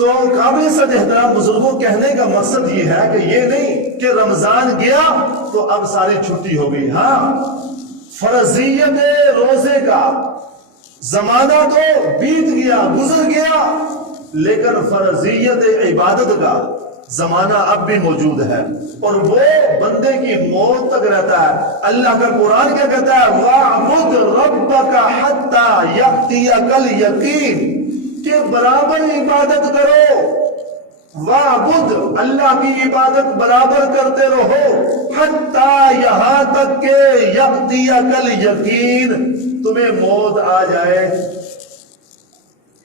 تو قابل صد احترام بزرگوں کہنے کا مقصد یہ ہے کہ یہ نہیں کہ رمضان گیا تو اب ساری چھٹی ہو گئی. ہاں فرضیت روزے کا زمانہ تو بیت گیا، گزر گیا، لیکن فرضیت عبادت کا زمانہ اب بھی موجود ہے اور وہ بندے کی موت تک رہتا ہے. اللہ کا قرآن کیا کہتا ہے؟ وَاعْبُدْ رَبَّكَ حَتَّى يَأْتِيَكَ الْيَقِينُ، کہ برابر عبادت کرو. وَاعْبُدْ، اللہ کی عبادت برابر کرتے رہو، حَتَّى، یہاں تک کہ يَأْتِيَكَ الْيَقِينُ، تمہیں موت آ جائے.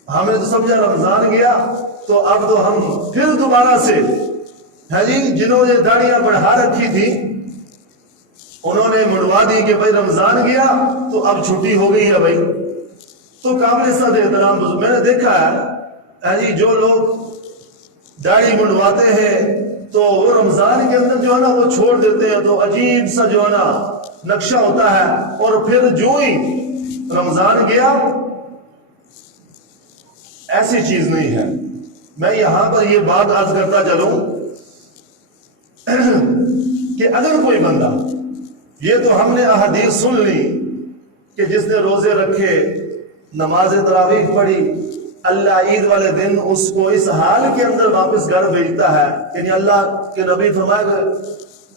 ہم نے تو سمجھا رمضان گیا تو اب تو ہم پھر دوبارہ سے جی جنہوں نے داڑیاں بڑھا رکھی تھی انہوں نے منڈوا دی کہ بھائی رمضان گیا تو اب چھٹی ہو گئی ہے بھائی. تو قابل صد احترام میں نے دیکھا ہے جی جو لوگ داڑھی منڈواتے ہیں تو وہ رمضان کے اندر جو ہے نا وہ چھوڑ دیتے ہیں تو عجیب سا جو ہے نا نقشہ ہوتا ہے اور پھر جو ہی رمضان گیا ایسی چیز نہیں ہے. میں یہاں پر یہ بات عرض کرتا چلوں کہ اگر کوئی بندہ، یہ تو ہم نے احادیث سن لی کہ جس نے روزے رکھے، نماز تراویح پڑھی، اللہ عید والے دن اس کو اس حال کے اندر واپس گھر بھیجتا ہے. یعنی اللہ کے نبی فرمایا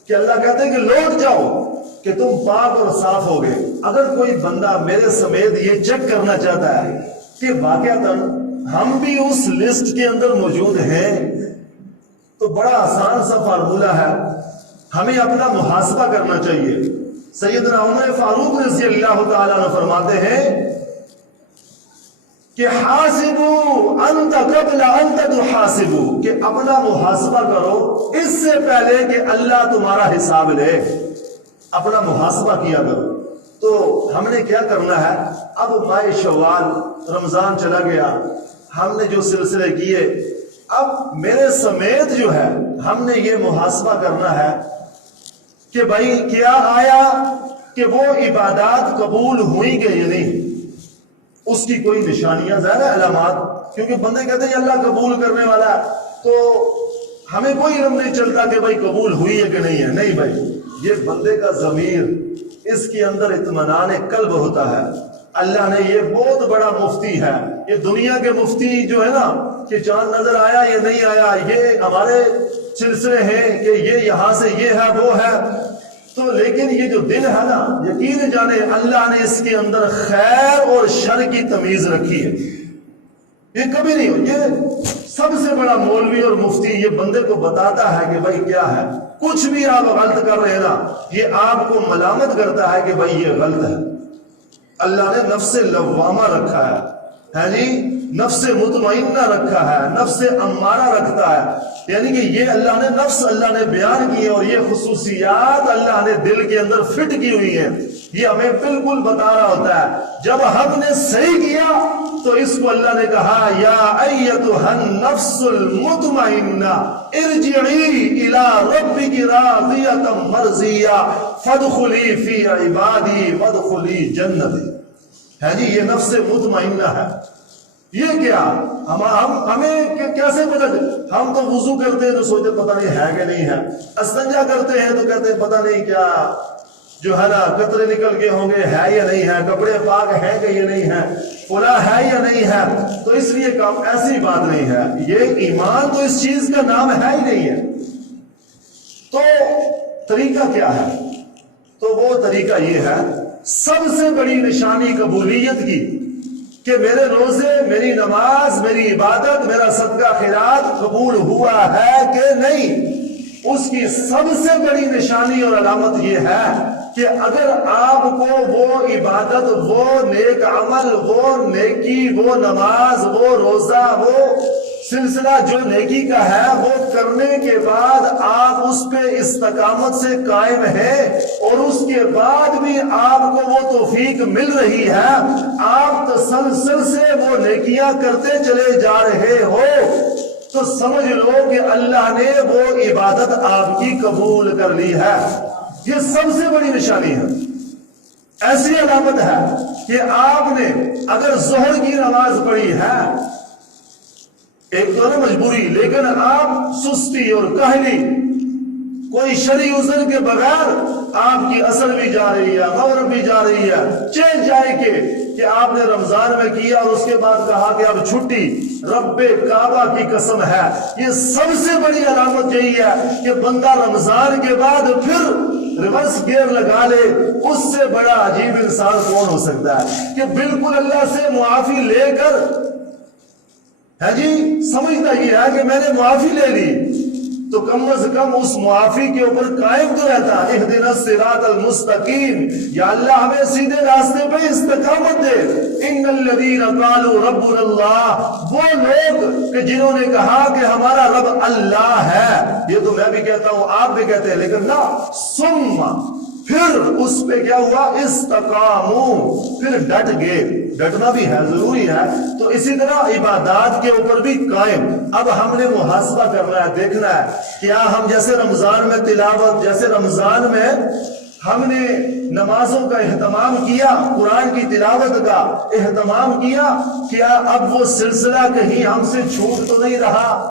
کہ اللہ کہتے ہیں کہ لوٹ جاؤ کہ تم پاک اور صاف ہو گئے. اگر کوئی بندہ میرے سمیت یہ چیک کرنا چاہتا ہے کہ واقعتاً ہم بھی اس لسٹ کے اندر موجود ہیں تو بڑا آسان سا فارمولہ ہے، ہمیں اپنا محاسبہ کرنا چاہیے. سیدنا عمر فاروق رضی اللہ تعالیٰ عنہ فرماتے ہیں کہ حاسبوا انت قبل ان تحاسبوا، کہ اپنا محاسبہ کرو اس سے پہلے کہ اللہ تمہارا حساب لے. اپنا محاسبہ کیا کرو. تو ہم نے کیا کرنا ہے؟ اب ماہ شوال رمضان چلا گیا، ہم نے جو سلسلے کیے، اب میرے سمیت جو ہے ہم نے یہ محاسبہ کرنا ہے کہ بھائی کیا آیا کہ وہ عبادات قبول ہوئی کہ یہ نہیں. اس کی کوئی نشانیاں زیادہ علامات، کیونکہ بندے کہتے ہیں اللہ قبول کرنے والا ہے تو ہمیں کوئی علم نہیں چلتا کہ بھائی قبول ہوئی ہے کہ نہیں ہے. نہیں بھائی، یہ بندے کا ضمیر، اس کے اندر اطمینان قلب ہوتا ہے. اللہ نے یہ بہت بڑا مفتی ہے، یہ دنیا کے مفتی جو ہے نا کہ چاند نظر آیا یا نہیں آیا، یہ ہمارے سلسلے ہیں کہ یہ یہاں سے یہ ہے وہ ہے. تو لیکن یہ جو دل ہے نا، یقین جانے اللہ نے اس کے اندر خیر اور شر کی تمیز رکھی ہے. یہ کبھی نہیں ہو، یہ سب سے بڑا مولوی اور مفتی یہ بندے کو بتاتا ہے کہ بھائی کیا ہے. کچھ بھی آپ غلط کر رہے ہیں نا، یہ آپ کو ملامت کرتا ہے کہ بھائی یہ غلط ہے. اللہ نے نفس لوامہ رکھا ہے جی، نفس مطمئنہ رکھا ہے، نفس امارہ رکھتا ہے. یعنی کہ یہ اللہ نے نفس اللہ نے بیان کی ہے اور یہ خصوصیات اللہ نے دل کے اندر فٹ کی ہوئی ہیں. یہ ہمیں بالکل بتا رہا ہوتا ہے. جب ہم نے صحیح کیا تو اس کو اللہ نے کہا یا ایتھا النفس المطمئنہ ارجعی الی ربک راضیۃ مرضیہ فادخلی فی عبادی وادخلی جنتی. ہے جی، یہ نفس مطمئنہ ہے. یہ کیا ہمیں کیسے پتہ؟ ہم تو وضو کرتے ہیں تو سوچتے پتہ نہیں ہے کہ نہیں ہے، استنجا کرتے ہیں تو کہتے ہیں پتہ نہیں کیا جو ہے نا قطرے نکل کے ہوں گے، ہے یا نہیں ہے، کپڑے پاک ہیں کہ یہ نہیں ہے، فلاں ہے یا نہیں ہے. تو اس لیے کام ایسی بات نہیں ہے. یہ ایمان تو اس چیز کا نام ہے ہی نہیں ہے. تو طریقہ کیا ہے؟ تو وہ طریقہ یہ ہے، سب سے بڑی نشانی قبولیت کی کہ میرے روزے، میری نماز، میری عبادت، میرا صدقہ خیرات قبول ہوا ہے کہ نہیں. اس کی سب سے بڑی نشانی اور علامت یہ ہے کہ اگر آپ کو وہ عبادت، وہ نیک عمل، وہ نیکی، وہ نماز، وہ روزہ، وہ سلسلہ جو نیکی کا ہے وہ کرنے کے بعد آپ اس پہ استقامت سے قائم ہیں اور اس کے بعد بھی آپ کو وہ توفیق مل رہی ہے، آپ تسلسل سے وہ نیکیاں کرتے چلے جا رہے ہو، تو سمجھ لو کہ اللہ نے وہ عبادت آپ کی قبول کر لی ہے. یہ سب سے بڑی نشانی ہے. ایسی علامت ہے کہ آپ نے اگر ظہر کی نماز پڑھی ہے ایک تو نا مجبوری، لیکن آپ سستی اور کاہلی، کوئی شرعی عذر کے بغیر آپ کی اصل بھی جا رہی ہے، مغرب بھی جا رہی ہے، چین جائے کہ آپ نے رمضان میں کیا اور اس کے بعد کہا کہ اب چھٹی، رب کعبہ کی قسم ہے یہ سب سے بڑی علامت یہی ہے کہ بندہ رمضان کے بعد پھر ریورس گیئر لگا لے۔ اس سے بڑا عجیب انسان کون ہو سکتا ہے کہ بالکل اللہ سے معافی لے کر ہے جی سمجھتا یہ ہے کہ میں نے معافی لے لی، تو کم از کم اس معافی کے اوپر قائم تو رہتا، اہدنا الصراط المستقیم، یا اللہ ہمیں سیدھے راستے پہ استقامت دے۔ ان الذین قالوا ربنا اللہ، وہ لوگ کہ جنہوں نے کہا کہ ہمارا رب اللہ ہے، یہ تو میں بھی کہتا ہوں آپ بھی کہتے ہیں، لیکن نہ، ثم پھر اس پہ کیا ہوا، استقاموا، پھر ڈٹ گئے، ڈٹنا بھی ہے، ضروری ہے۔ تو اسی طرح عبادات کے اوپر بھی قائم۔ اب ہم نے محاسبہ کرنا ہے، دیکھنا ہے کیا ہم جیسے رمضان میں تلاوت، جیسے رمضان میں ہم نے نمازوں کا اہتمام کیا، قرآن کی تلاوت کا اہتمام کیا، کیا اب وہ سلسلہ کہیں ہم سے چھوٹ تو نہیں رہا؟